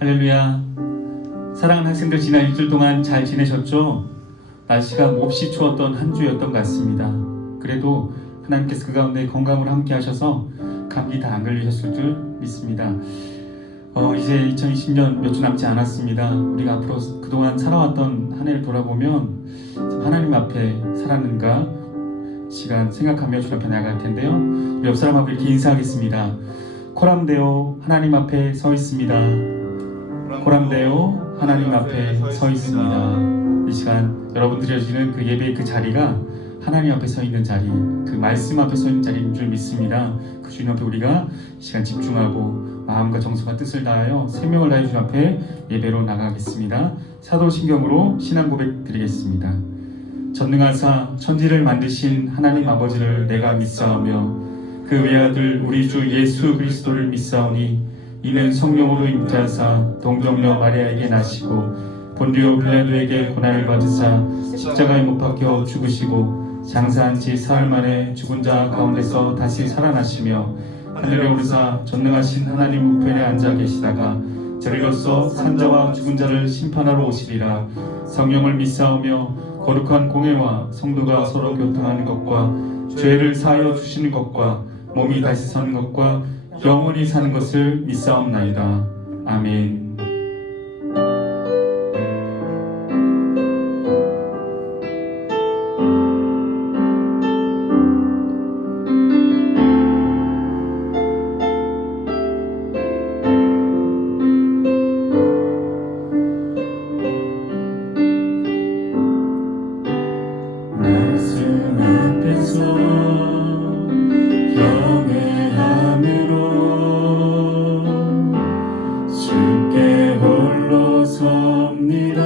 할렐루야. 사랑하는 학생들, 지난 일주일 동안 잘 지내셨죠? 날씨가 몹시 추웠던 한 주였던 것 같습니다. 그래도 하나님께서 그 가운데 건강으로 함께 하셔서 감기 다 안 걸리셨을 줄 믿습니다. 이제 2020년 몇 주 남지 않았습니다. 우리가 앞으로 그동안 살아왔던 한 해를 돌아보면 하나님 앞에 살았는가 시간 생각하며 주 앞에 나아갈 텐데요. 우리 옆 사람하고 이렇게 인사하겠습니다. 코람데오 하나님 앞에 서 있습니다. 코람데오 하나님 앞에 서 있습니다. 이 시간 여러분들이 드려지는 그 예배의 그 자리가 하나님 앞에 서 있는 자리, 그 말씀 앞에 서 있는 자리인 줄 믿습니다. 그 주님 앞에 우리가 이 시간 집중하고 마음과 정성과 뜻을 다하여 생명을 다해 주님 앞에 예배로 나가겠습니다. 사도신경으로 신앙 고백 드리겠습니다. 전능하사 천지를 만드신 하나님 아버지를 내가 믿사오며 그 외아들 우리 주 예수 그리스도를 믿사오니 이는 성령으로 잉태하사 동정녀 마리아에게 나시고 본디오 빌라도에게 고난을 받으사 십자가에 못 박혀 죽으시고 장사한 지 사흘 만에 죽은 자 가운데서 다시 살아나시며 하늘에 오르사 전능하신 하나님 우편에 앉아 계시다가 저리로서 산자와 죽은 자를 심판하러 오시리라. 성령을 믿사오며 거룩한 공회와 성도가 서로 교통하는 것과 죄를 사하여 주시는 것과 몸이 다시 서는 것과 영원히 사는 것을 믿사옵나이다. 아멘. 말씀 앞에서 경외함으로 주께 홀로 섭니다.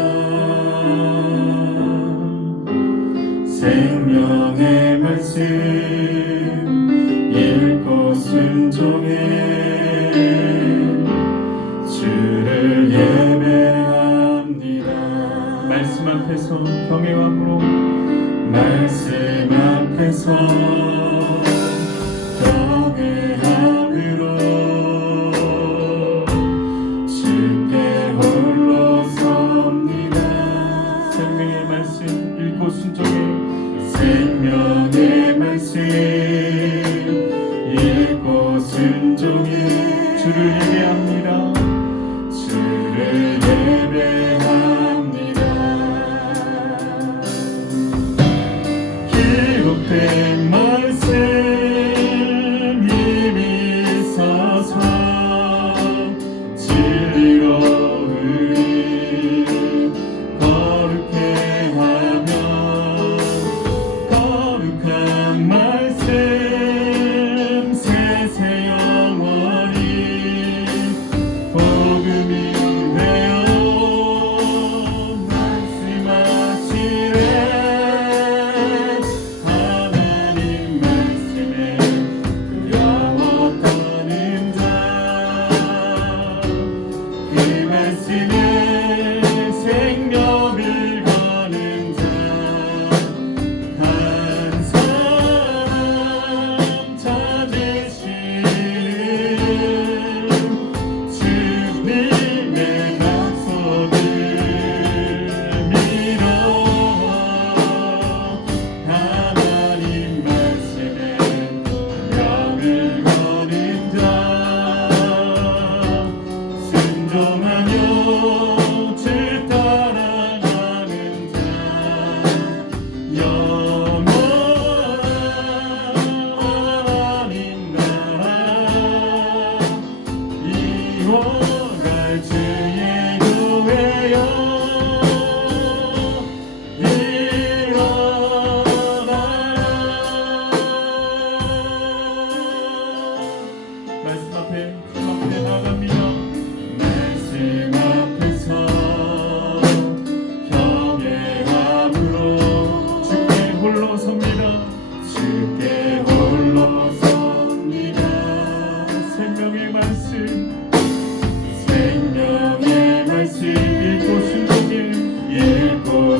생명의 말씀 읽고 순종해 주를 예배합니다. 말씀 앞에서 경외함으로 말씀 앞에서 경외함으로 주께 홀로 섭니다. 생명의 말씀 읽고 순종해 생명의 말씀 읽고 순종해 주를 예배합니다. 주를 예배합니다. 기록된 말씀 힘이 있어서 진리로 우리 거룩해 하며 거룩한 말씀 세세 영원히 복음이 되어 말씀하시네.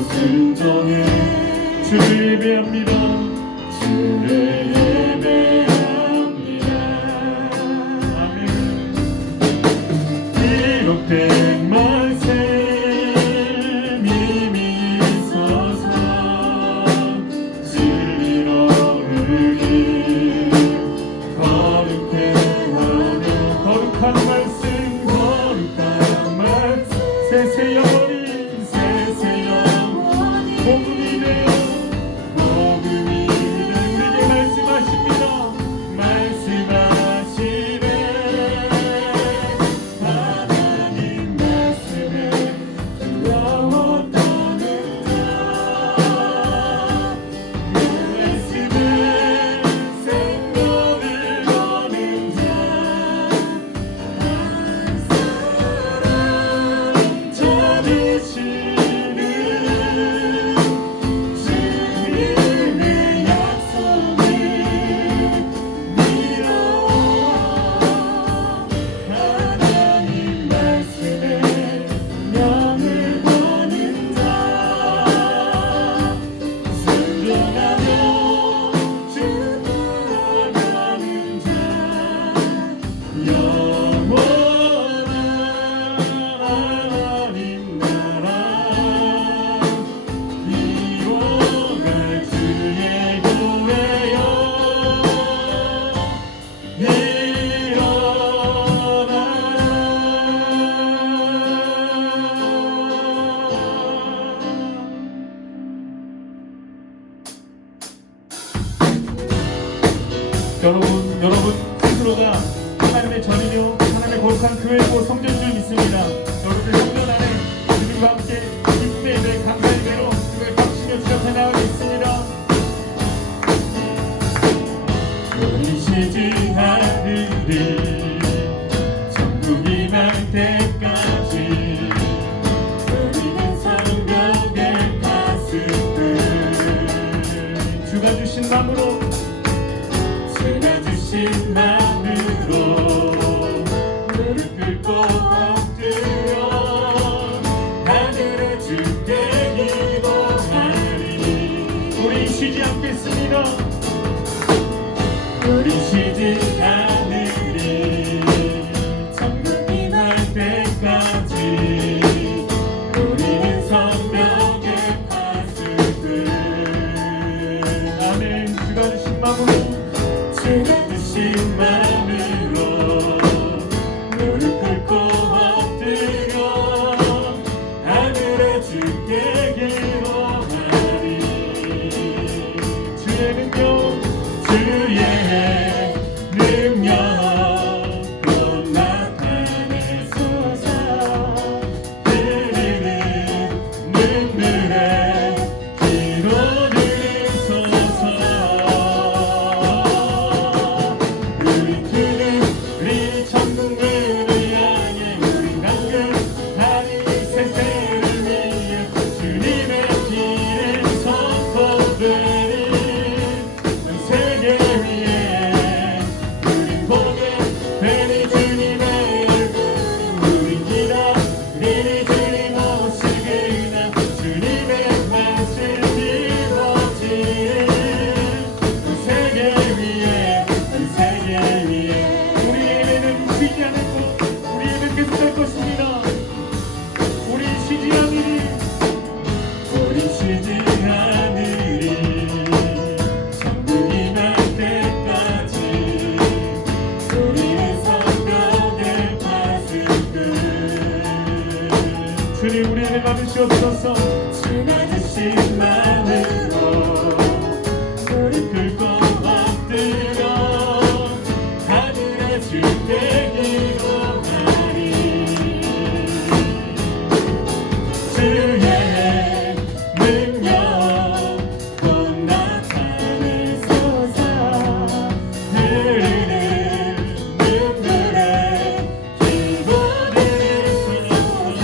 순종해 주를 예배합니다. 주를 예배합니다. 아멘. 기록된 여러분 스스로가 하나님의 전이요 하나님의 거룩한 교회고 성전인 줄 믿습니다. 여러분의 성전 안에 주님과 함께 기쁨의 예배, 감사의 예배로 주님을 박수며 주여 나가겠습니다. 보이시지 하늘이 천국이 날 때까지 우리는 성벽의 가슴을 주가 주신 맘으로 주가 주신 맘으로 무릎 꿇고 엎드려 하늘에 주께 기도하리. 우리 쉬지 않겠습니다. 우리 쉬지 않으리. 천국이 날 때까지 우리는 성벽의 가슴을 아멘. 주가 주신 맘으로 주가 주신 맘으로 무릎 꿇고 엎드려 하늘에 주께 기도하리. 주의 능력 곧 나타내소서. 흐르는 눈물에 기도 들으소서. 우리 천국문을 향해 우리 당근하니 세세를 위해 주님의 길을 선포되리. 세계 위에 우린 보게 되니 주님의 얼굴. 우린 기다리니 주님 오시기나 주님의 말씀 이루어지리. 세계 위에 우리 예배는 쉬지 않을 것, 우리 예배는 계속할 것입니다. 우리 쉬지 않으리. 우리 쉬지 않으리. 천국이 날 때까지 우리는 성벽의 가슴을 주님 우리 예배 받으시옵소서. 주가 주신 맘으로 무릎 꿇고 엎드려 하늘에 주께 기도하리. 주의 능력 곧 나타내소서. 흐르는 눈물에 기도 들으소서.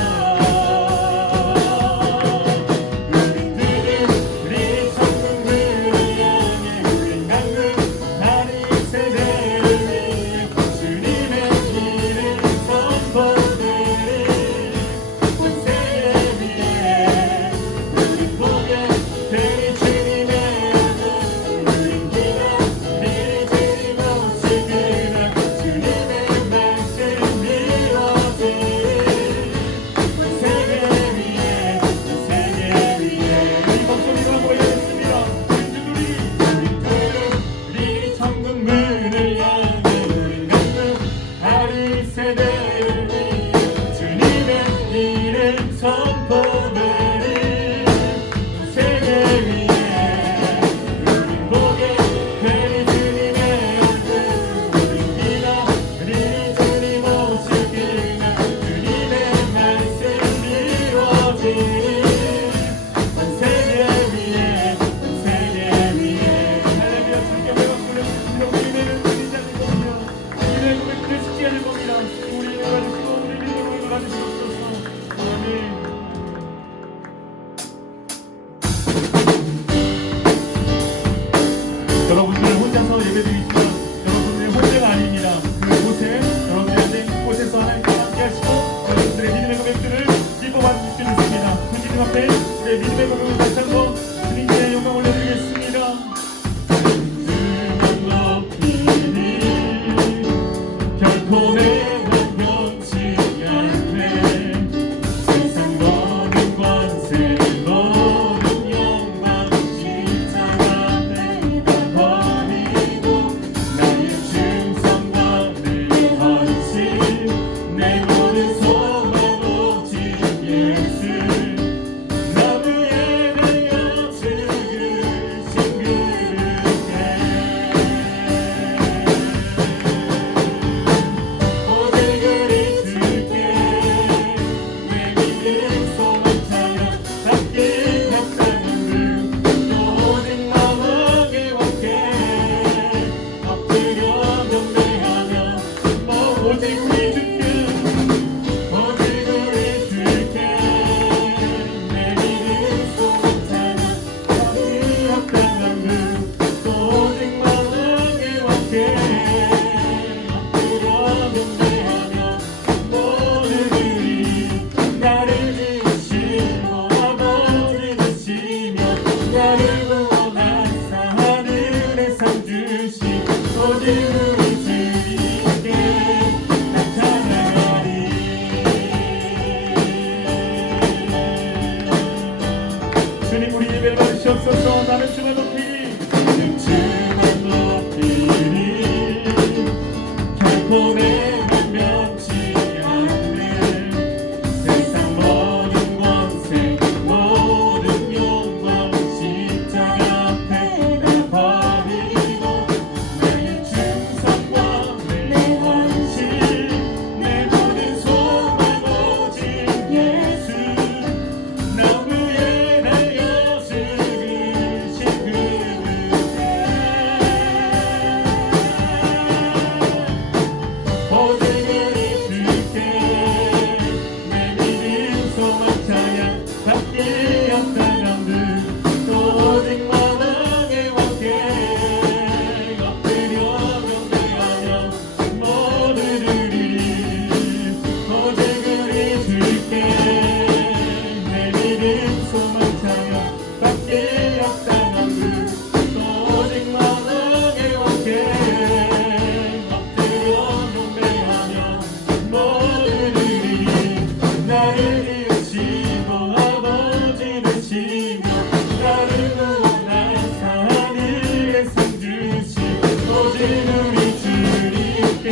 우리 주님께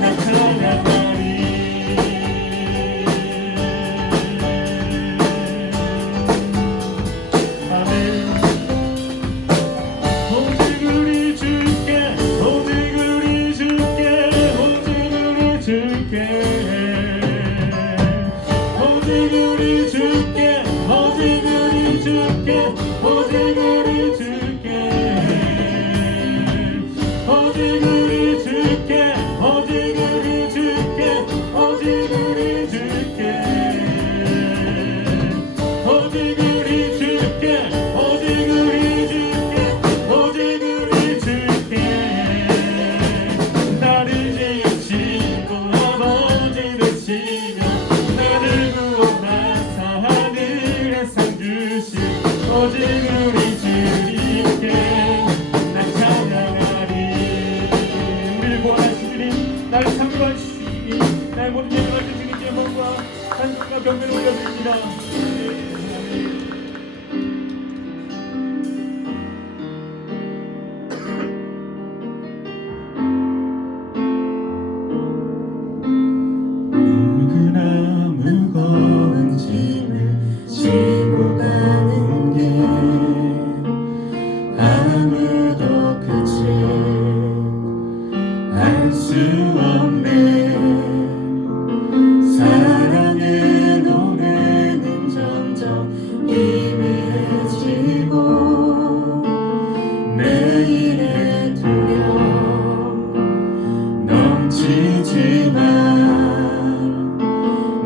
나타나리. 아멘. 오직 우리 주께, 오직 우리 주께, 오직 우리 주께, 오직 우리 주께, 오직 우리 주께, 오직 우리 주께, 오직 우리 주께, 오직 우리 주께, 오직 우리 주께, 오직 우리 주께, 오직 우리 주께, 오직 우리 주께. 나를 지으시고 아버지 되시며 나를 구원하사 하늘에 상 주신 오직 우리 주님께 나 찬양하리. 우리를 구원하신 주님, 나를 창조하신 주님, 나의 모든 예배를 그 주님께 영광과 찬송과 경배를 올려드립니다. 누구나 무거운 짐을 지고 가는 게 아무도 끝을 알 수 없네. 사랑의 노래는 점점 희미해지고 내일의 두려움 넘치지만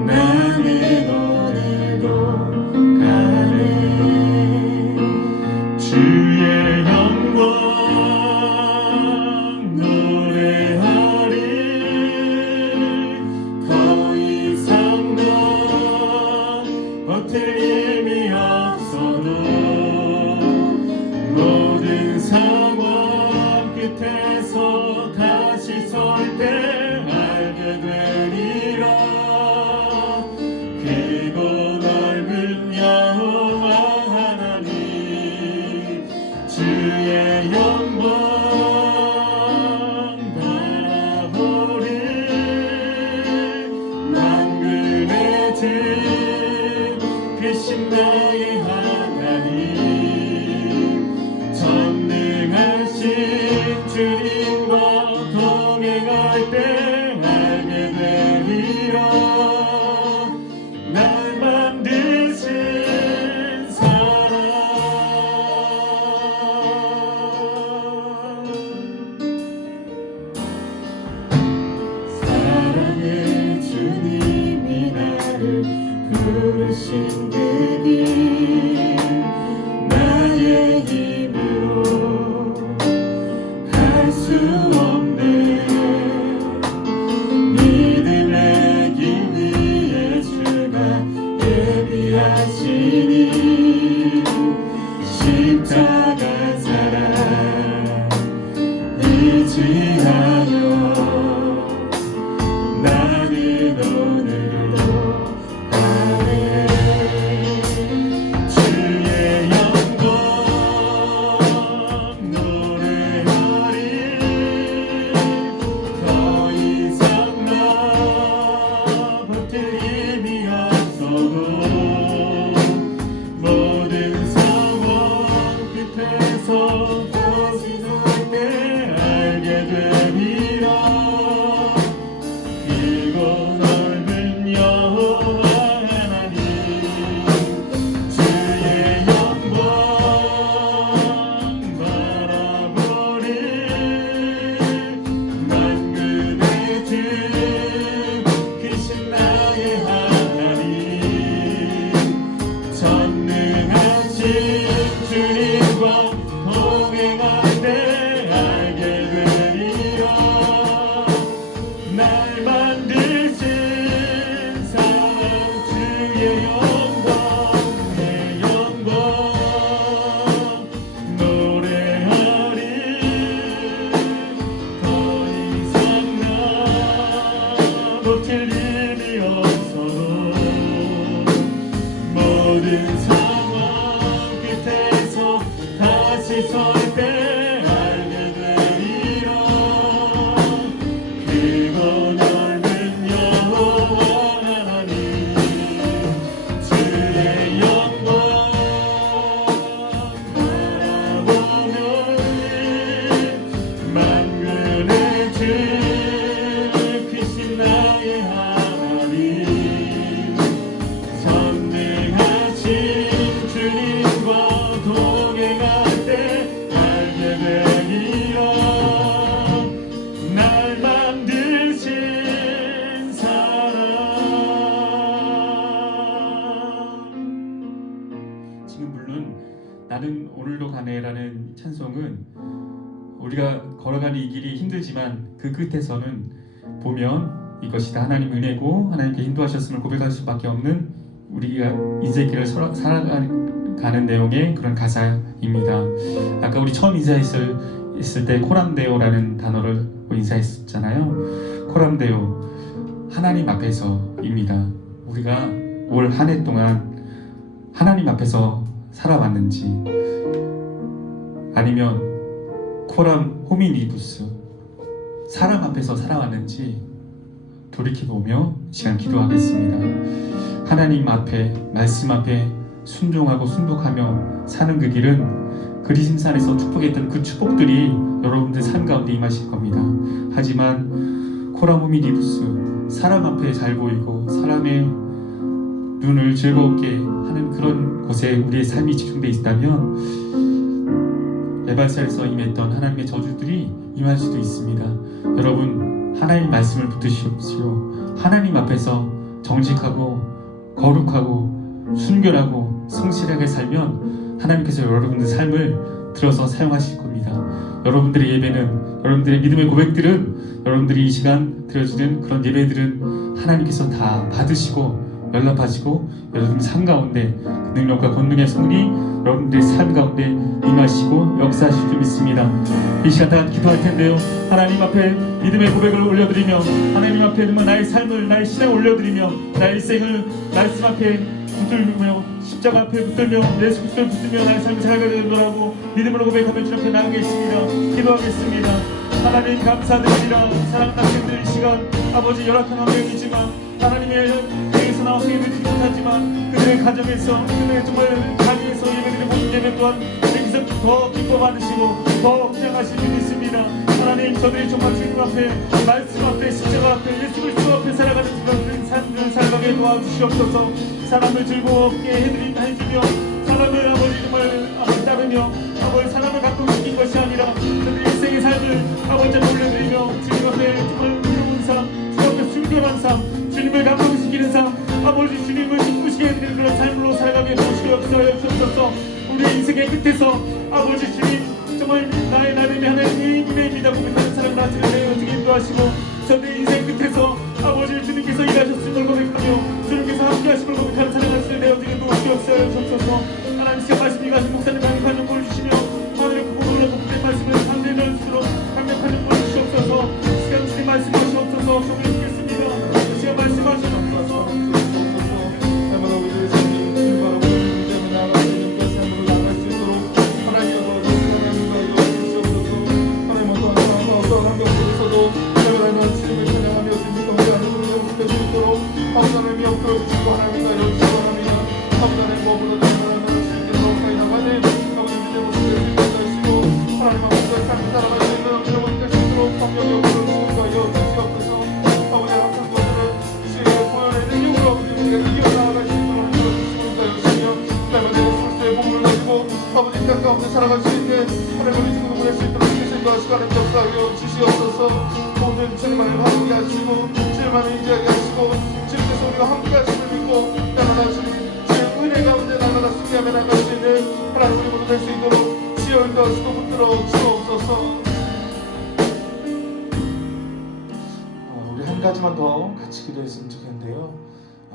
나는 오늘도 가네. 주의 영광 노래하리. 더 이상 나 버틸 힘이 없어도 모든 상황 끝에서 다시 설 때 알게 되리라. 크고 넓은 여호와 하나님 주의 영광 바라보리. 만군의 주 크신 나의 하나님 전능하신 주님과 동행할 때 알게 되리라. 날 만드신 사랑. 사랑의 주님이 나를 부르신 그 길 나의 힘으로 할 수 없네. 믿음의 길 위에 주가 예비하시니 십자가 사랑 의지하여 나는 오늘도 가네. 주의 영광 노래하리. 더 이상 나 버틸 힘이 없어도 모든 상황 끝에서 다시 설 때 알게 돼. 걸어가는 이 길이 힘들지만 그 끝에서는 보면 이것이 다 하나님 은혜고 하나님께 인도하셨음을 고백할 수밖에 없는 우리가 인생길을 살아가는 내용의 그런 가사입니다. 아까 우리 처음 인사했을 때 코람데오라는 단어를 인사했었잖아요. 코람데오, 하나님 앞에서입니다. 우리가 올 한 해 동안 하나님 앞에서 살아왔는지, 아니면 코람 호미니부스, 사람 앞에서 살아왔는지 돌이켜보며 시간 기도하겠습니다. 하나님 앞에, 말씀 앞에 순종하고 순복하며 사는 그 길은 그리심산에서 축복했던 그 축복들이 여러분들 삶 가운데 임하실 겁니다. 하지만 코람 호미니부스, 사람 앞에 잘 보이고 사람의 눈을 즐겁게 하는 그런 곳에 우리의 삶이 집중되어 있다면 에발산에서 임했던 하나님의 저주들이 임할 수도 있습니다. 여러분, 하나님 말씀을 붙드십시오. 하나님 앞에서 정직하고 거룩하고 순결하고 성실하게 살면 하나님께서 여러분들 삶을 들어서 사용하실 겁니다. 여러분들의 예배는, 여러분들의 믿음의 고백들은, 여러분들이 이 시간 드려지는 그런 예배들은 하나님께서 다 받으시고 연락하시고 여러분 삶 가운데 그 능력과 권능의 손이 여러분들의 삶 가운데 임하시고 역사하실 줄 믿습니다. 이 시간 다 기도할 텐데요. 하나님 앞에 믿음의 고백을 올려드리며, 하나님 앞에 나의 삶을, 나의 신앙을 올려드리며, 나의 일생을 말씀 앞에 붙들며, 십자가 앞에 붙들며, 예수 그리스도를 붙들며 나의 삶을 살아가려고 믿음으로 고백하며 주님 앞에 나가겠습니다. 기도하겠습니다. 하나님 감사드립니다. 사랑하는 학생들, 이 시간 아버지 열악한 환경이지만 하나님의 교회에서 나와서 예배드리지 못하지만 그들의 가정에서, 그들의 정말 자리에서 예배드리는 모든 예배 또한 여기서 더 기뻐 받으시고 더 분양하실 줄 믿습니다. 하나님, 저들이 정말 주님 앞에, 말씀 앞에, 십자가 앞에, 예수 그리스도 앞에 살아가는 그런 삶을 살아가게 도와주시옵소서. 사람을 즐겁게 해주며 사람을 아버지 정말 따르며 아버지 사람을 감동시킨 것이 아니라 저들의 일생의 삶을 아버지에 올려드리며 주님 앞에 정말 부러운 삶, 주님 앞에 순결한 삶, 주님을 감동시키는 삶, 아버지 주님을 기쁘시게 해드리는 그런 삶으로 살아가게 도우시고 역사하여 주옵소서. 우리의 인생의 끝에서 아버지 주님 정말 나의 나름의 하나님의 은혜입니다 고백하는 사람 나중에 내어주게 인도하시고, 저들의 인생 끝에서 아버지 주님께서 일하셨음을 고백하며 주님께서 함께하심을 고백하는 사람 나중에 내어주게 도우시고 역사하여 주옵소서. 하나님, 시간 말씀 읽으신 목사님 강력한 용기를 주시며 하늘의 구원을 복된 말씀을 상대해 주시도록 강력한 용기를 주시옵소서. 시간 주님 말씀하시옵소서. 정을 듣겠습니다. 시간 말씀하시옵소서. 날마다 우리들의 삶이 출발하고 문제에 나아가시는 그 삶으로 나아갈 수 있도록 하나님 아버지 하나님과 이어주시옵소서. 하나님 어떠한 상황과 어떠한 환경 속에서도 날마다 주님을 찬양하며 주님과 함께하는 은혜를 붙을 수 있도록 아버지 하나님이 옆으로 주시고 하나님과 이어주시고 하나님과 아버지 하나님 머물러 날마다 주님께서 가까이 나가는 아버지 믿음의 모습을 주시고 하나님 아버지의 삶을 살아갈 수 있는 은혜를 붙을 수 있도록 성령 옆으로 주님과 이어주시옵소서. 아버지 항상 것들을 주의 보혈의 능력으로 우리가 이겨나갈 수 있도록 하나님과 주시옵소서. 날마다 예수의 몸을 가지고 아버지 땅 가운데 살아갈 수 있는 하나님을 지금 보낼 수 있도록 계신과 시간을 역사하여 주시옵소서. 모든 주님만을 바라보게 하시고 주님만을 인지하게 하시고 주님께서 우리가 함께 하심을 믿고 날마다 주의 은혜 가운데 날마다 승리하며 나갈 수 있는 하나님 우리 모두 될 수 있도록 주여 인도하시고 붙들어 주옵소서. 우리 한 가지만 더 같이 기도했으면 좋겠는데요.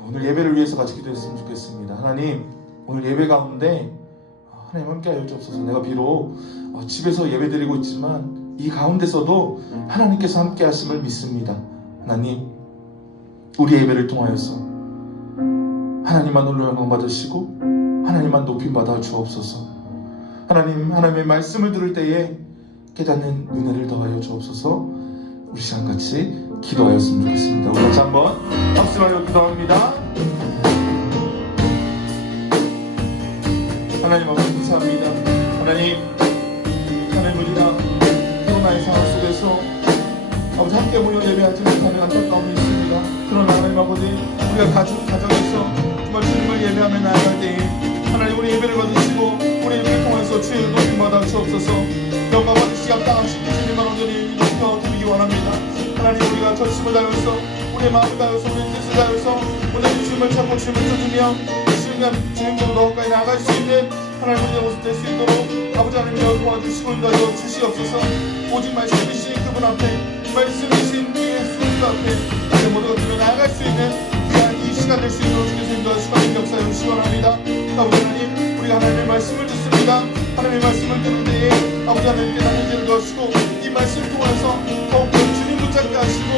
오늘 예배를 위해서 같이 기도했으면 좋겠습니다. 하나님, 오늘 예배 가운데 하나님 함께하여 주옵소서. 내가 비록 집에서 예배드리고 있지만 이 가운데서도 하나님께서 함께하심을 믿습니다. 하나님, 우리 예배를 통하여서 하나님만 홀로 영광 받으시고 하나님만 높임 받아 주옵소서. 하나님, 하나님의 말씀을 들을 때에 깨닫는 은혜를 더하여 주옵소서. 우리 시간 같이 기도하였으면 좋겠습니다. 우리 같이 한번 박수하여 기도합니다. 하나님 아버지 감사합니다. 하나님 우리가 코로나의 상황 속에서 아버지 함께 모여 예배하지 못하는 안타까움이 있습니다. 그러나 하나님 아버지, 우리가 가정에서 정말 주님을 예배하며 나아갈 때에 하나님 우리 예배를 받으시고 우리 예배를 통해서 주의 높임 받아 주옵소서. 영광 받으시기 합당하신 주님만 온전히 높여드리기 원합니다. 하나님, 우리가 전심을 다해서 우리의 마음을 다해서 우리의 뜻을 다해서 온전히 주님을 찾고 주님을 쫓으며 주님과 더 가까이 나아갈 수 있는 하나님 하나님의 모습 될 수 있도록 아버지 하나님여 도와주시고 인도하여 주시옵소서. 오직 말씀이신 그분 앞에, 말씀이신 예수 그리스도 앞에 우리 모두가 들어 나아갈 수 있는 귀한 이 시간 될 수 있도록 주께서 인도하시고 역사여 주시원합니다. 아버지 하나님, 우리가 하나님의 말씀을 듣습니다. 하나님의 말씀을 듣는 데에 아버지 하나님께 나는 죄를 도와주시고 이 말씀을 통해서 더욱더 주님 붙잡게 하시고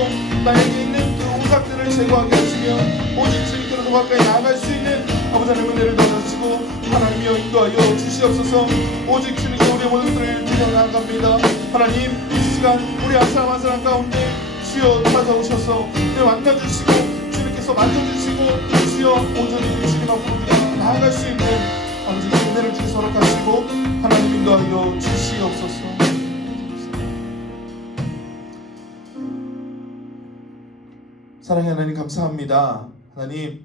나에게 있는 그 오삭들을 제거하게 하시며 오직 주님께로 더 가까이 나아갈 수 있는 아버지 하나님의 은혜를 더하시고 하나님이여 인도하여 주시옵소서. 오직 주님께 우리의 모든 것들을 드려 나아갑니다. 하나님, 이 시간 우리 한 사람 한 사람 가운데 주여 찾아오셔서 내 만나주시고 주님께서 만져주시고 주여 온전히 주님 앞으로 우리가 나아갈 수 있는 아버지 은혜를 주께서 허락하시고 하나님 인도하여 주시옵소서. 사랑의 하나님 감사합니다. 하나님,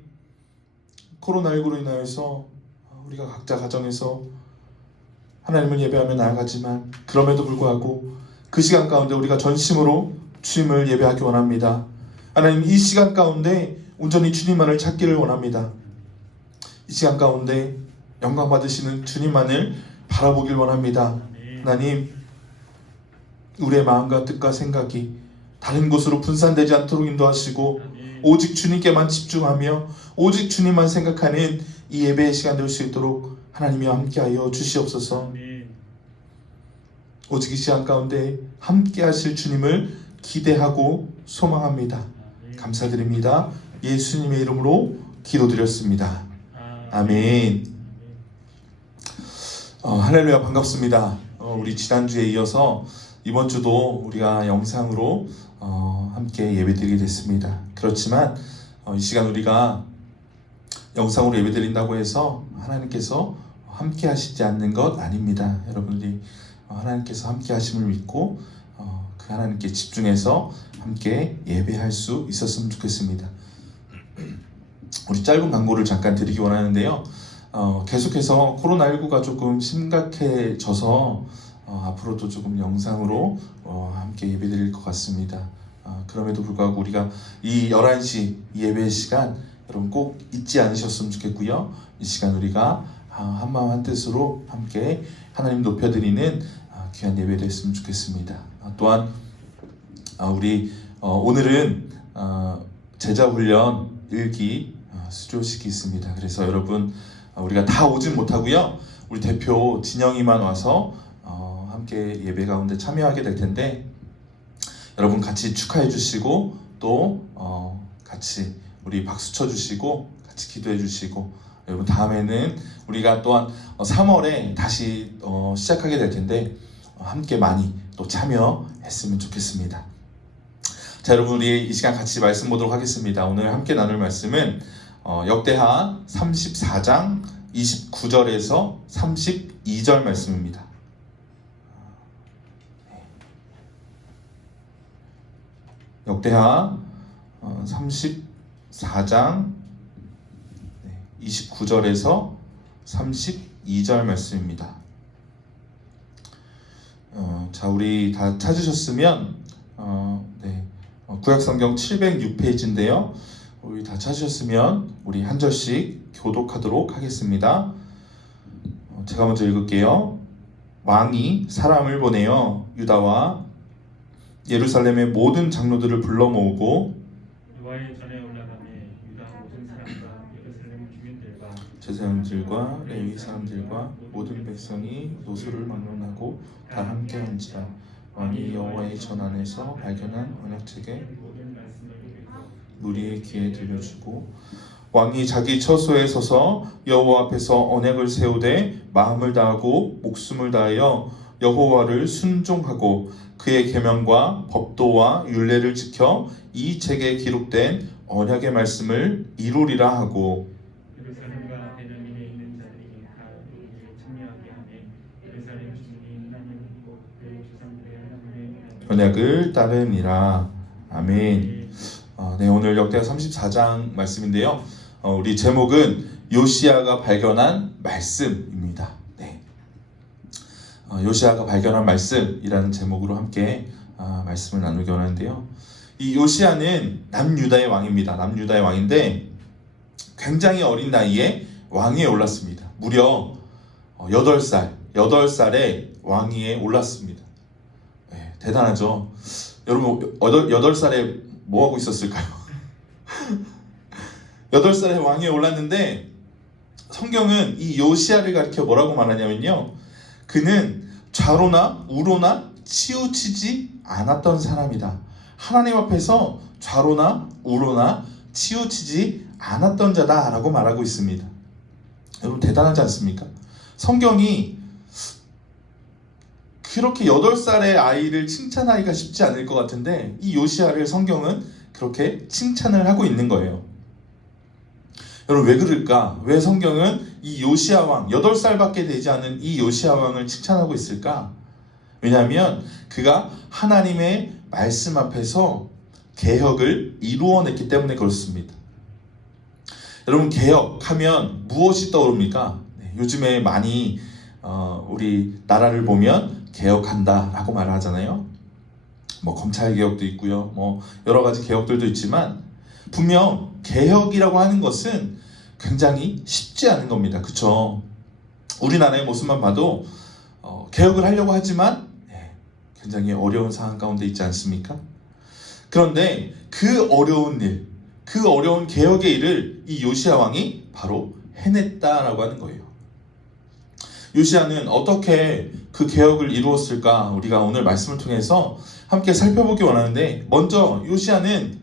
코로나19로 인하여서 우리가 각자 가정에서 하나님을 예배하며 나아가지만 그럼에도 불구하고 그 시간 가운데 우리가 전심으로 주님을 예배하기 원합니다. 하나님, 이 시간 가운데 온전히 주님만을 찾기를 원합니다. 이 시간 가운데 영광 받으시는 주님만을 바라보길 원합니다. 하나님, 우리의 마음과 뜻과 생각이 다른 곳으로 분산되지 않도록 인도하시고 오직 주님께만 집중하며 오직 주님만 생각하는 이 예배의 시간 될 수 있도록 하나님이와 함께하여 주시옵소서. 오직 이 시간 가운데 함께하실 주님을 기대하고 소망합니다. 감사드립니다. 예수님의 이름으로 기도드렸습니다. 아멘. 할렐루야, 반갑습니다. 우리 지난주에 이어서 이번 주도 우리가 영상으로 함께 예배드리게 됐습니다. 그렇지만 이 시간 우리가 영상으로 예배드린다고 해서 하나님께서 함께 하시지 않는 것 아닙니다. 여러분들이 하나님께서 함께 하심을 믿고 그 하나님께 집중해서 함께 예배할 수 있었으면 좋겠습니다. 우리 짧은 광고를 잠깐 드리기 원하는데요. 계속해서 코로나19가 조금 심각해져서 앞으로도 조금 영상으로 함께 예배드릴 것 같습니다. 그럼에도 불구하고 우리가 이 11시 예배 시간 여러분 꼭 잊지 않으셨으면 좋겠고요. 이 시간 우리가 한마음 한뜻으로 함께 하나님 높여드리는 귀한 예배 됐으면 좋겠습니다. 또한 우리 오늘은 제자훈련 1기 수료식이 있습니다. 그래서 여러분 우리가 다 오진 못하고요. 우리 대표 진영이만 와서 함께 예배 가운데 참여하게 될 텐데 여러분 같이 축하해 주시고 또 같이 우리 박수 쳐 주시고 같이 기도해 주시고 여러분 다음에는 우리가 또한 3월에 다시 시작하게 될 텐데 함께 많이 또 참여했으면 좋겠습니다. 자, 여러분 우리 이 시간 같이 말씀 보도록 하겠습니다. 오늘 함께 나눌 말씀은 역대하 34장 29절에서 32절 말씀입니다. 역대하 34장 29절에서 32절 말씀입니다. 자, 우리 다 찾으셨으면 구약성경 706페이지인데요. 우리 다 찾으셨으면 우리 한 절씩 교독하도록 하겠습니다. 제가 먼저 읽을게요. 왕이 사람을 보내어 유다와 예루살렘의 모든 장로들을 불러 모으고 여호와의 전에 올라가매 유다 모든 사람과 예루살렘 주민들과 제사장들과 레위 사람들과 모든 백성이 노소를 막론하고 다 함께 한지라. 왕이 여호와의 전 안에서 발견한 언약책에 무리의 귀에 들려주고 왕이 자기 처소에 서서 여호와 앞에서 언약을 세우되 마음을 다하고 목숨을 다하여 여호와를 순종하고 그의 계명과 법도와 율례를 지켜 이 책에 기록된 언약의 말씀을 이루리라 하고 예루살렘과 베냐민에 있는 자들이 다 여기에 참여하게 하매 예루살렘 주민이 하나님과 그의 조상들의 하나님의 언약을 따르니라. 아멘. 네, 오늘 역대하 34장 말씀인데요. 우리 제목은 요시야가 발견한 말씀입니다. 네. 요시야가 발견한 말씀이라는 제목으로 함께 말씀을 나누기 원하는데요. 이 요시야는 남유다의 왕입니다. 남유다의 왕인데 굉장히 어린 나이에 왕위에 올랐습니다. 무려 8살에 왕위에 올랐습니다. 네, 대단하죠. 여러분 8살에 뭐 하고 있었을까요? 8살에 왕위에 올랐는데 성경은 이 요시야를 가리켜 뭐라고 말하냐면요, 그는 좌로나 우로나 치우치지 않았던 사람이다. 하나님 앞에서 좌로나 우로나 치우치지 않았던 자다라고 말하고 있습니다. 여러분 대단하지 않습니까? 성경이 그렇게 8살의 아이를 칭찬하기가 쉽지 않을 것 같은데 이 요시야를 성경은 그렇게 칭찬을 하고 있는 거예요. 여러분 왜 그럴까? 왜 성경은 이 요시야 왕, 8살밖에 되지 않은 이 요시야 왕을 칭찬하고 있을까? 왜냐하면 그가 하나님의 말씀 앞에서 개혁을 이루어냈기 때문에 그렇습니다. 여러분 개혁하면 무엇이 떠오릅니까? 요즘에 많이 우리 나라를 보면 개혁한다 라고 말을 하잖아요. 뭐 검찰 개혁도 있고요, 뭐 여러 가지 개혁들도 있지만 분명 개혁이라고 하는 것은 굉장히 쉽지 않은 겁니다. 그쵸? 우리나라의 모습만 봐도 개혁을 하려고 하지만 굉장히 어려운 상황 가운데 있지 않습니까? 그런데 그 어려운 일, 그 어려운 개혁의 일을 이 요시야 왕이 바로 해냈다라고 하는 거예요. 요시야는 어떻게 그 개혁을 이루었을까? 우리가 오늘 말씀을 통해서 함께 살펴보기 원하는데, 먼저 요시야는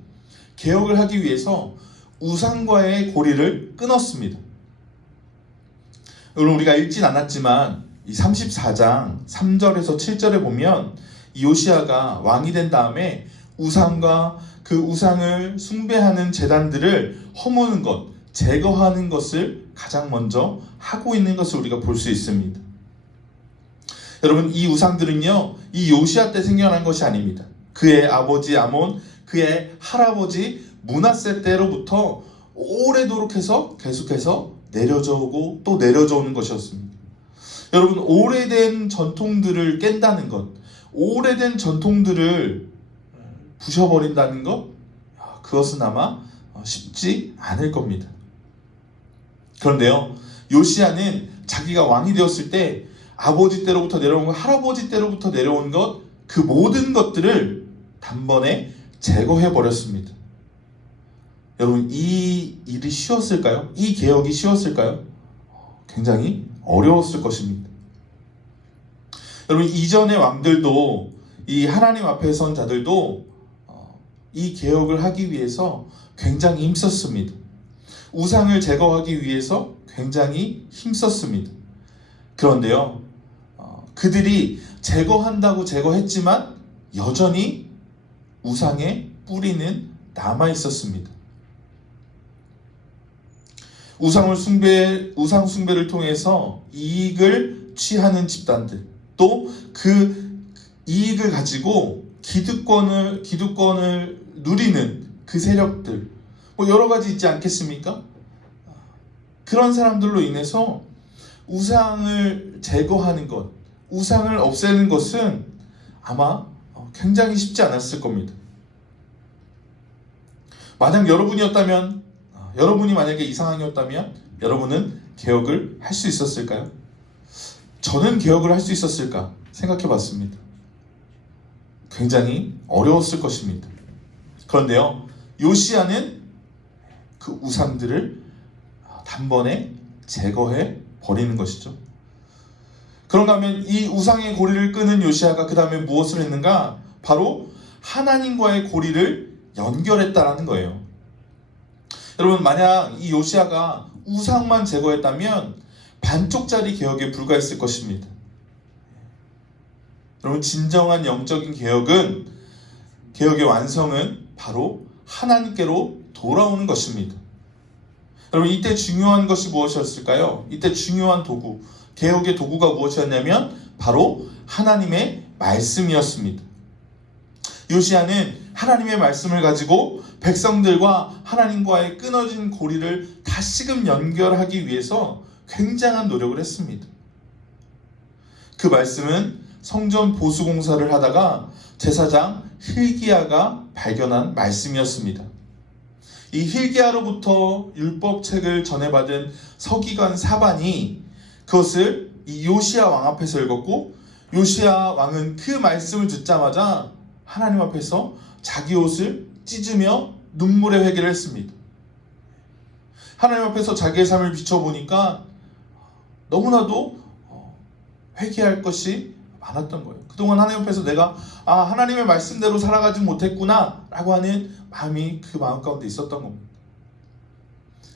개혁을 하기 위해서 우상과의 고리를 끊었습니다. 여러분 우리가 읽진 않았지만 이 34장 3절에서 7절에 보면 이 요시야가 왕이 된 다음에 우상과 그 우상을 숭배하는 제단들을 허무는 것, 제거하는 것을 가장 먼저 하고 있는 것을 우리가 볼 수 있습니다. 여러분 이 우상들은요, 이 요시야 때 생겨난 것이 아닙니다. 그의 아버지 아몬, 그의 할아버지 므낫세 때로부터 오래도록 해서 계속해서 내려져 오고 또 내려져 오는 것이었습니다. 여러분 오래된 전통들을 깬다는 것, 오래된 전통들을 부셔버린다는 것, 그것은 아마 쉽지 않을 겁니다. 그런데요, 요시야는 자기가 왕이 되었을 때 아버지 때로부터 내려온 것, 할아버지 때로부터 내려온 것, 그 모든 것들을 단번에 제거해 버렸습니다. 여러분 이 일이 쉬웠을까요? 이 개혁이 쉬웠을까요? 굉장히 어려웠을 것입니다. 여러분 이전의 왕들도, 이 하나님 앞에 선 자들도 이 개혁을 하기 위해서 굉장히 힘썼습니다. 우상을 제거하기 위해서 굉장히 힘썼습니다. 그런데요, 그들이 제거한다고 제거했지만 여전히 우상의 뿌리는 남아 있었습니다. 우상 숭배를 통해서 이익을 취하는 집단들, 또 그 이익을 가지고 기득권을 누리는 그 세력들, 뭐 여러 가지 있지 않겠습니까? 그런 사람들로 인해서 우상을 제거하는 것, 우상을 없애는 것은 아마 굉장히 쉽지 않았을 겁니다. 만약 여러분이었다면, 여러분이 만약에 이 상황이었다면 여러분은 개혁을 할 수 있었을까요? 저는 개혁을 할 수 있었을까 생각해 봤습니다. 굉장히 어려웠을 것입니다. 그런데요, 요시야는 그 우상들을 단번에 제거해 버리는 것이죠. 그런가 하면 이 우상의 고리를 끄는 요시야가 그 다음에 무엇을 했는가? 바로 하나님과의 고리를 연결했다라는 거예요. 여러분 만약 이 요시야가 우상만 제거했다면 반쪽짜리 개혁에 불과했을 것입니다. 여러분 진정한 영적인 개혁의 완성은 바로 하나님께로 돌아오는 것입니다. 여러분 이때 중요한 것이 무엇이었을까요? 이때 중요한 도구, 개혁의 도구가 무엇이었냐면 바로 하나님의 말씀이었습니다. 요시야는 하나님의 말씀을 가지고 백성들과 하나님과의 끊어진 고리를 다시금 연결하기 위해서 굉장한 노력을 했습니다. 그 말씀은 성전 보수 공사를 하다가 제사장 hil기야가 발견한 말씀이었습니다. 이 hil기야로부터 율법책을 전해받은 서기관 사반이 그것을 이 요시야 왕 앞에서 읽었고, 요시야 왕은 그 말씀을 듣자마자 하나님 앞에서 자기 옷을 찢으며 눈물의 회개를 했습니다. 하나님 앞에서 자기의 삶을 비춰보니까 너무나도 회개할 것이 많았던 거예요. 그동안 하나님 앞에서 내가 하나님의 말씀대로 살아가지 못했구나 라고 하는 마음이 그 마음 가운데 있었던 겁니다.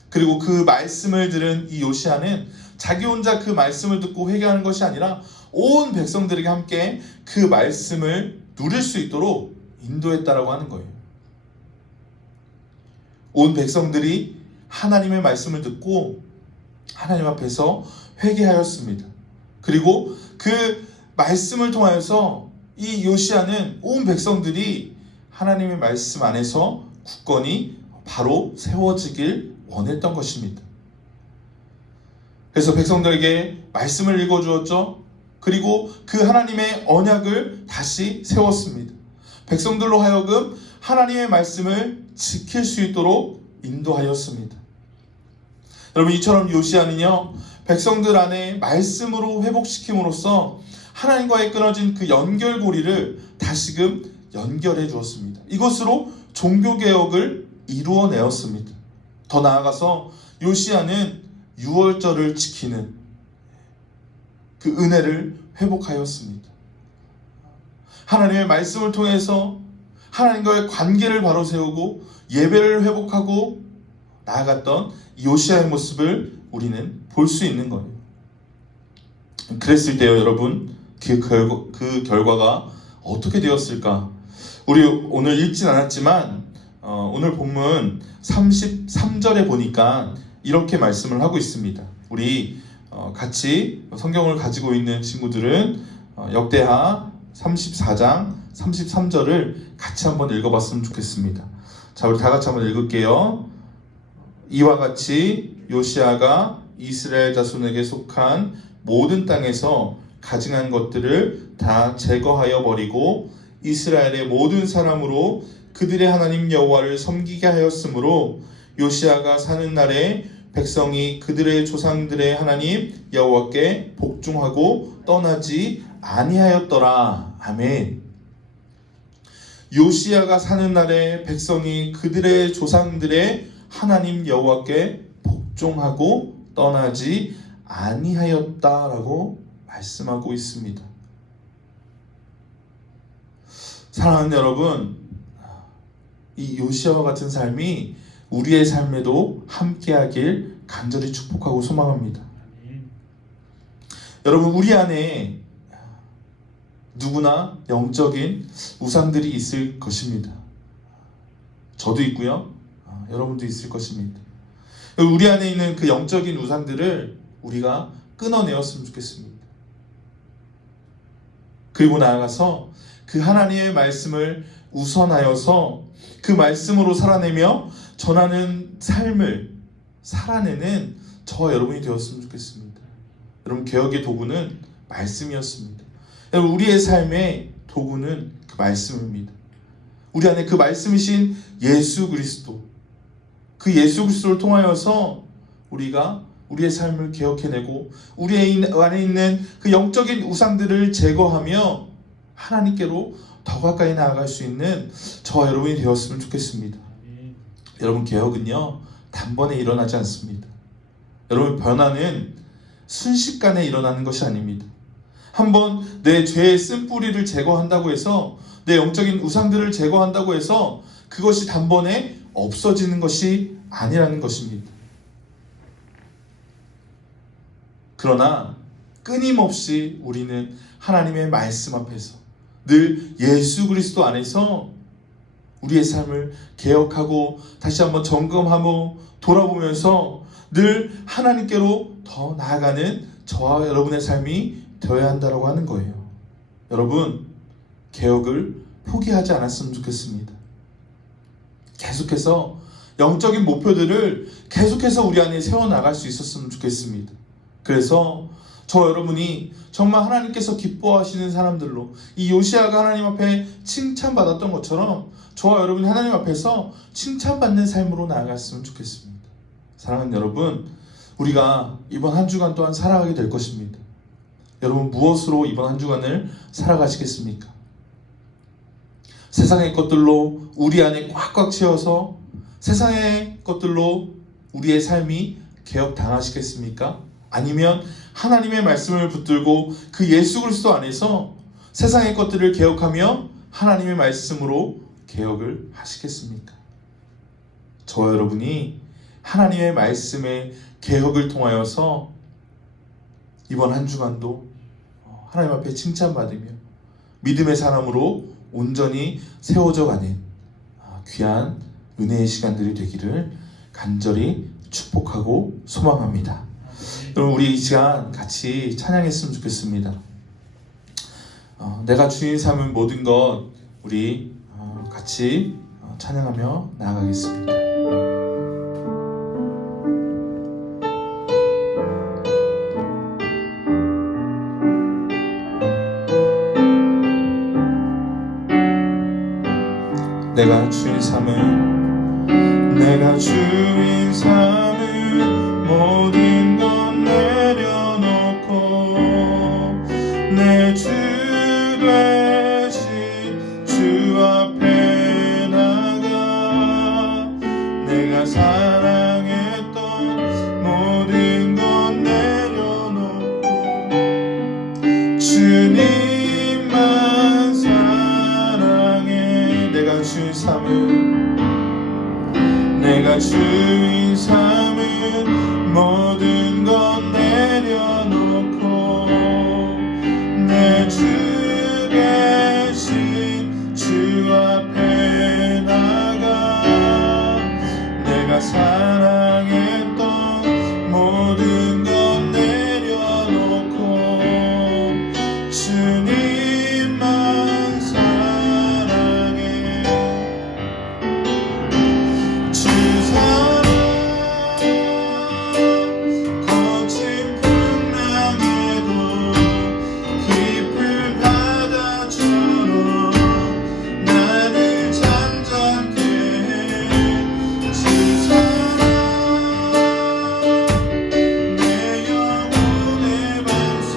그리고 그 말씀을 들은 이 요시야는 자기 혼자 그 말씀을 듣고 회개하는 것이 아니라 온 백성들에게 함께 그 말씀을 누릴 수 있도록 인도했다라고 하는 거예요. 온 백성들이 하나님의 말씀을 듣고 하나님 앞에서 회개하였습니다. 그리고 그 말씀을 통하여서 이 요시야는 온 백성들이 하나님의 말씀 안에서 굳건히 바로 세워지길 원했던 것입니다. 그래서 백성들에게 말씀을 읽어주었죠. 그리고 그 하나님의 언약을 다시 세웠습니다. 백성들로 하여금 하나님의 말씀을 지킬 수 있도록 인도하였습니다. 여러분, 이처럼 요시야는요, 백성들 안에 말씀으로 회복시킴으로써 하나님과의 끊어진 그 연결고리를 다시금 연결해 주었습니다. 이것으로 종교개혁을 이루어내었습니다. 더 나아가서 요시야는 유월절을 지키는 그 은혜를 회복하였습니다. 하나님의 말씀을 통해서 하나님과의 관계를 바로 세우고 예배를 회복하고 나아갔던 요시야의 모습을 우리는 볼 수 있는 거예요. 그랬을 때요, 여러분, 그 결과가 어떻게 되었을까? 우리 오늘 읽진 않았지만 오늘 본문 33절에 보니까 이렇게 말씀을 하고 있습니다. 우리 같이 성경을 가지고 있는 친구들은 역대하 34장 33절을 같이 한번 읽어봤으면 좋겠습니다. 자, 우리 다 같이 한번 읽을게요. 이와 같이 요시야가 이스라엘 자손에게 속한 모든 땅에서 가증한 것들을 다 제거하여 버리고 이스라엘의 모든 사람으로 그들의 하나님 여호와를 섬기게 하였으므로 요시야가 사는 날에 백성이 그들의 조상들의 하나님 여호와께 복종하고 떠나지 아니하였더라. 아멘. 요시야가 사는 날에 백성이 그들의 조상들의 하나님 여호와께 복종하고 떠나지 아니하였다라고 말씀하고 있습니다. 사랑하는 여러분, 이 요시야와 같은 삶이 우리의 삶에도 함께하길 간절히 축복하고 소망합니다. 여러분, 우리 안에 누구나 영적인 우상들이 있을 것입니다. 저도 있고요. 여러분도 있을 것입니다. 우리 안에 있는 그 영적인 우상들을 우리가 끊어내었으면 좋겠습니다. 그리고 나아가서 그 하나님의 말씀을 우선하여서 그 말씀으로 살아내며 전하는 삶을 살아내는 저와 여러분이 되었으면 좋겠습니다. 여러분, 개혁의 도구는 말씀이었습니다. 여러분, 우리의 삶의 도구는 그 말씀입니다. 우리 안에 그 말씀이신 예수 그리스도, 그 예수 그리스도를 통하여서 우리가 우리의 삶을 개혁해내고 우리 안에 있는 그 영적인 우상들을 제거하며 하나님께로 더 가까이 나아갈 수 있는 저와 여러분이 되었으면 좋겠습니다. 여러분, 개혁은요, 단번에 일어나지 않습니다. 여러분, 변화는 순식간에 일어나는 것이 아닙니다. 한번 내 죄의 쓴뿌리를 제거한다고 해서, 내 영적인 우상들을 제거한다고 해서 그것이 단번에 없어지는 것이 아니라는 것입니다. 그러나 끊임없이 우리는 하나님의 말씀 앞에서 늘 예수 그리스도 안에서 우리의 삶을 개혁하고 다시 한번 점검하고 돌아보면서 늘 하나님께로 더 나아가는 저와 여러분의 삶이 되어야 한다고 하는 거예요. 여러분, 개혁을 포기하지 않았으면 좋겠습니다. 계속해서 영적인 목표들을 계속해서 우리 안에 세워나갈 수 있었으면 좋겠습니다. 그래서 저 여러분이 정말 하나님께서 기뻐하시는 사람들로, 이 요시야가 하나님 앞에 칭찬받았던 것처럼 저와 여러분이 하나님 앞에서 칭찬받는 삶으로 나아갔으면 좋겠습니다. 사랑하는 여러분, 우리가 이번 한 주간 또한 살아가게 될 것입니다. 여러분 무엇으로 이번 한 주간을 살아가시겠습니까? 세상의 것들로 우리 안에 꽉꽉 채워서 세상의 것들로 우리의 삶이 개혁당하시겠습니까? 아니면 하나님의 말씀을 붙들고 그 예수 그리스도 안에서 세상의 것들을 개혁하며 하나님의 말씀으로 개혁을 하시겠습니까? 저와 여러분이 하나님의 말씀의 개혁을 통하여서 이번 한 주간도 하나님 앞에 칭찬받으며 믿음의 사람으로 온전히 세워져 가는 귀한 은혜의 시간들이 되기를 간절히 축복하고 소망합니다. 여러분 우리 이 시간 같이 찬양했으면 좋겠습니다. 내가 주인 삼은 모든 것 우리 같이 찬양하며 나아가겠습니다. 내가 주인 삼은 모든 것 내려놓고 내 주 되신 주 앞에 나가 내가 사랑했던 모든 것 내려놓고 주님만 사랑해. 내가 주인 삼은 모든 것 내려놓고 내 주 대신 주 앞에 나가 내가 사랑했던 모든 것 내려놓고 주님만 사랑해. 주 사랑 거친 풍랑에도 깊은 바다처럼 나를 잠잠케 해. 주 사랑 내 영혼의 반석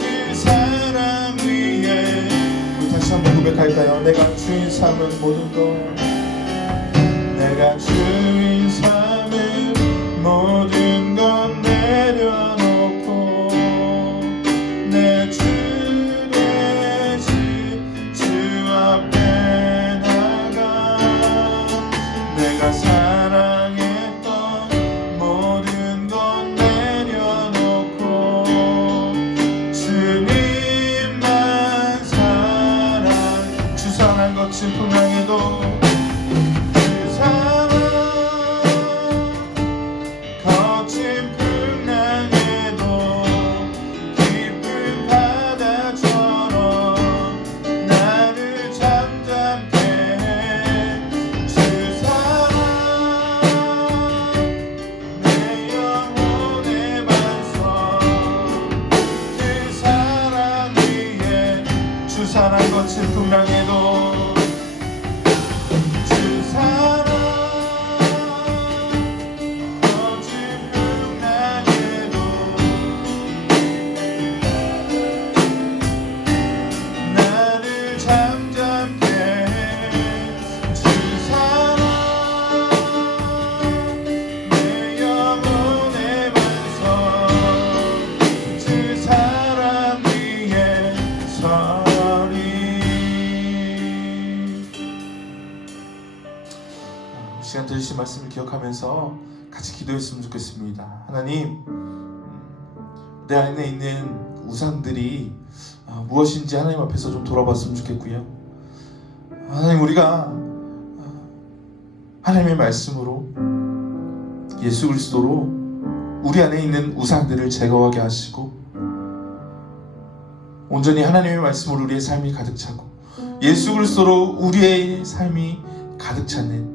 그 사랑 위에. 우리 다시 한번 고백할까요? 내가 주인 삼은 모든 것 내가 주인 삼은 모든 것 내려놓고 내 주 대신 주 앞에 나가 내가 사랑했던 모든 것 내려놓고 주님만 사랑. 주 사랑 거친 풍랑에도 거친 풍랑에도 깊은 바다처럼 나를 잠잠케 해. 주 사랑 내 영혼의 반석 그 사랑 위에. 주 사랑 거친 풍랑에도 주 사랑 나를 잠잠케 해. 주 사랑 내 영혼의 반석 주 사랑 위에 서리. 시간 들으신 말씀을 기억하면서 같이 기도했으면 좋겠습니다. 하나님, 내 안에 있는 우상들이 무엇인지 하나님 앞에서 좀 돌아봤으면 좋겠고요. 하나님, 우리가 하나님의 말씀으로 예수 그리스도로 우리 안에 있는 우상들을 제거하게 하시고 온전히 하나님의 말씀으로 우리의 삶이 가득 차고 예수 그리스도로 우리의 삶이 가득 차는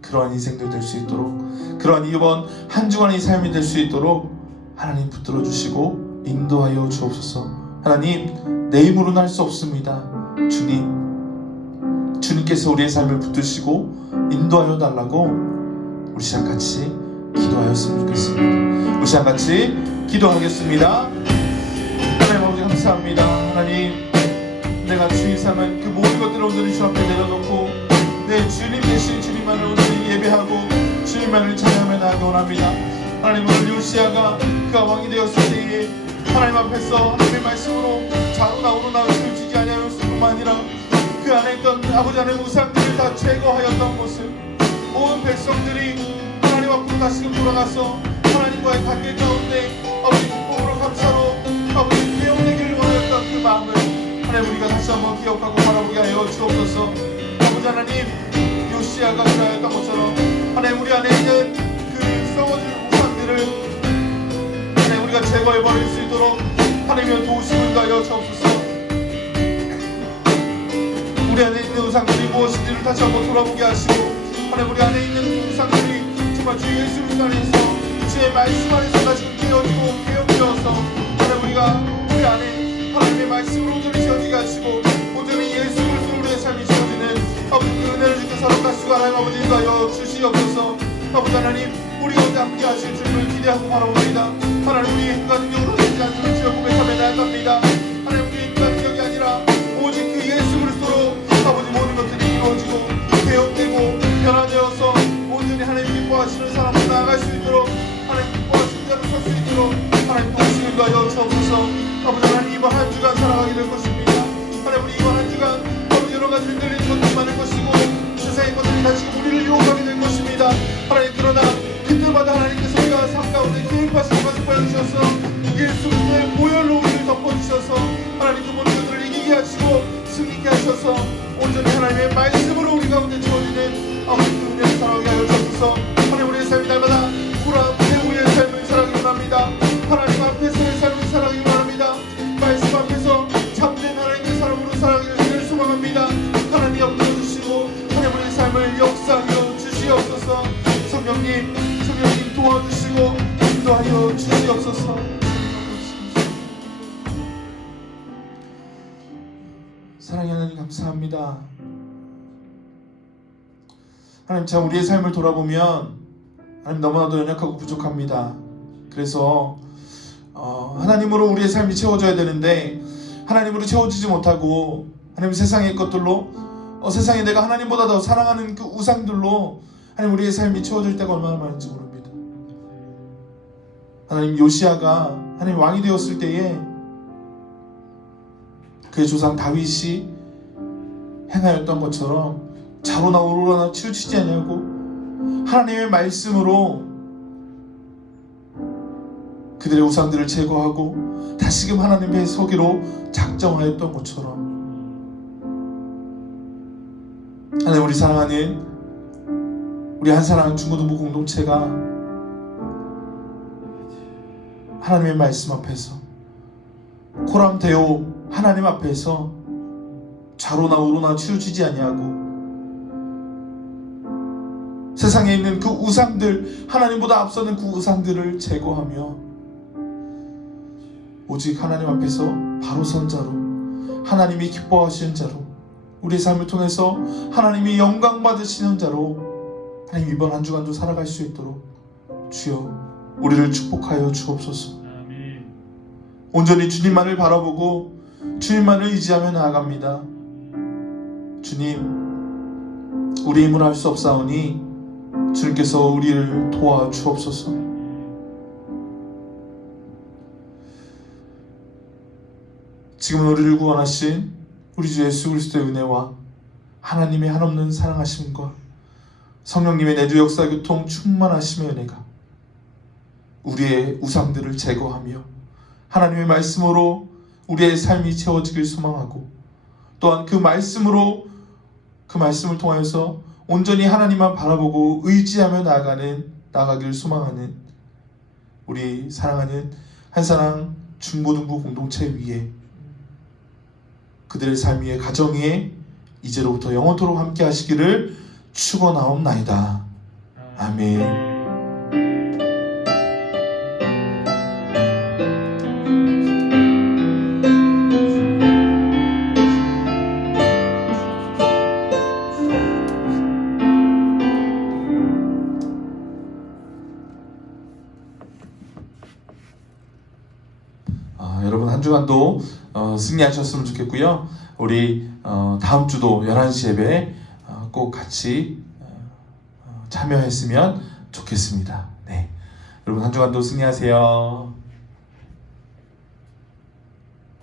그러한 인생들 될 수 있도록, 그러한 이번 한 주간의 삶이 될 수 있도록 하나님 붙들어 주시고 인도하여 주옵소서. 하나님, 내 힘으로는 할 수 없습니다. 주님께서 우리의 삶을 붙드시고 인도하여 달라고 우리 시간 같이 기도하였으면 좋겠습니다. 우리 시간 같이 기도하겠습니다. 하나님 아버지 감사합니다. 하나님, 내가 주의 삼은 그 모든 것들을 온전히 주 앞에 내려놓고 내 주님 대신 주님만을 온전히 예배하고 주님만을 찬양하며 나아가 원합니다. 하나님, 오늘 요시야가 그가 왕이 되었을 때에 하나님 앞에서 하나님의 말씀으로 좌우나 우로나 치우치지 아니하였을 뿐만 아니라 그 안에 있던 아버지 하나님의 우상들을 다 제거하였던 모습, 온 백성들이 하나님 앞으로 다시금 돌아가서 하나님과의 관계 가운데 아버지 기쁨으로 감사로 아버지 회복되기를 원하였던 그 마음을 하나님 우리가 다시 한번 기억하고 바라보게 하여 주옵소서. 아버지 하나님, 요시야가 그러하였던 것처럼 하나님 우리 안에 있는 그 썩어질 우상들을 하나님 우리가 제거해버릴 수 있도록 하나님의 도우심을 가하여 주옵소서. 우리 안에 있는 우상들이 무엇인지를 다시 한번 돌아보게 하시고 하나님 우리 안에 있는 우상들이 정말 주 예수 그리스도 안에서 주의 말씀 안에서 다시 깨어지고 개혁되어서 하나님 우리가 우리 안에 하나님의 말씀으로 온전히 지어지게 하시고 온전히 예수 그리스도 우리의 삶이 지어지는 아버지 그 은혜를 주께 서로 가시고 하나님 아버지 인도하여 주시옵소서. 아버지 하나님, 우리 가운데 함께 하실 줄을 기대하고 바라봅니다. 하나님, 우리의 인간 능력으로 되지 않는 주여 고백하며 나아갑니다. 하나님, 우리의 인간 능력이 아니라 오직 그 예수 그리스도로 아버지 모든 것들이 이루어지고 개혁되고 변화되어서 온전히 하나님 기뻐하시는 사람으로 나아갈 수 있도록 하나님 기뻐하시는 자로 설 수 있도록 하나님 도우시는 거여 주옵소서. 아버지 하나님, 이번 한 주간 살아가게 될 것입니다. 하나님, 우리 이번 한 주간 아버지 여러 가지 흔들리는 것들이 많을 것이고 세상의 것들이 다시 우리를 유혹하게 될 것입니다. 하나님, 그러나 그때마다 하나님께서 우리가 삶 가운데 계획하신 것을 보여주셔서 예수 그리스도의 보혈로 우리를 덮어주셔서 하나님 그 모든 것들을 이기게 하시고 승리케 하셔서 온전히 하나님의 말씀으로 우리 가운데 주어지는 아버지 그 은혜를 살아가게 하여 주옵소서. 하나님, 우리의 삶이 날마다 불안 배우의 삶을 살아가기 원합니다. 하나님 앞에서의 삶을 살아가기 원합니다. 말씀 앞에서 참된 하나님의 사람으로 살아가기를 소망합니다. 하나님 엎드려 주시고 하나님 우리의 삶을 역사하여 주시옵소서. 성령님 도와주시고 인도하여 주시옵소서. 사랑하는 하나님 감사합니다. 하나님, 참 우리의 삶을 돌아보면 하나님 너무나도 연약하고 부족합니다. 그래서 하나님으로 우리의 삶이 채워져야 되는데 하나님으로 채워지지 못하고 하나님 세상의 것들로 세상에 내가 하나님보다 더 사랑하는 그 우상들로 하나님 우리의 삶이 채워질 때가 얼마나 많은지 모릅니다. 하나님, 요시야가 하나님 왕이 되었을 때에 그의 조상 다윗이 행하였던 것처럼 자로나 우로나 치우치지 아니하고 하나님의 말씀으로 그들의 우상들을 제거하고 다시금 하나님의 서기로 작정하였던 것처럼 하나님, 우리 사랑하는 우리 한사랑 중고등부 공동체가 하나님의 말씀 앞에서 코람데오 하나님 앞에서 좌로나 우로나 치우치지 아니하고 세상에 있는 그 우상들, 하나님보다 앞서는 그 우상들을 제거하며 오직 하나님 앞에서 바로 선 자로 하나님이 기뻐하시는 자로 우리의 삶을 통해서 하나님이 영광 받으시는 자로 하나님 이번 한 주간도 살아갈 수 있도록 주여 우리를 축복하여 주옵소서. 아멘. 온전히 주님만을 바라보고 주님만을 의지하며 나아갑니다. 주님, 우리 힘으로 할 수 없사오니 주님께서 우리를 도와주옵소서. 지금 우리를 구원하신 우리 주 예수 그리스도의 은혜와 하나님의 한없는 사랑하심과 성령님의 내주 역사 교통 충만하심의 은혜가 우리의 우상들을 제거하며 하나님의 말씀으로 우리의 삶이 채워지길 소망하고 또한 그 말씀으로 그 말씀을 통하여서 온전히 하나님만 바라보고 의지하며 나아가길 소망하는 우리 사랑하는 한사랑 중고등부 공동체 위에 그들의 삶 위에 가정 위에 이제로부터 영원토록 함께 하시기를 축원하옵나이다. 아멘. 주간도 승리하셨으면 좋겠고요. 우리 다음 주도 11시 예배 꼭 같이 참여했으면 좋겠습니다. 네, 여러분 한 주간도 승리하세요.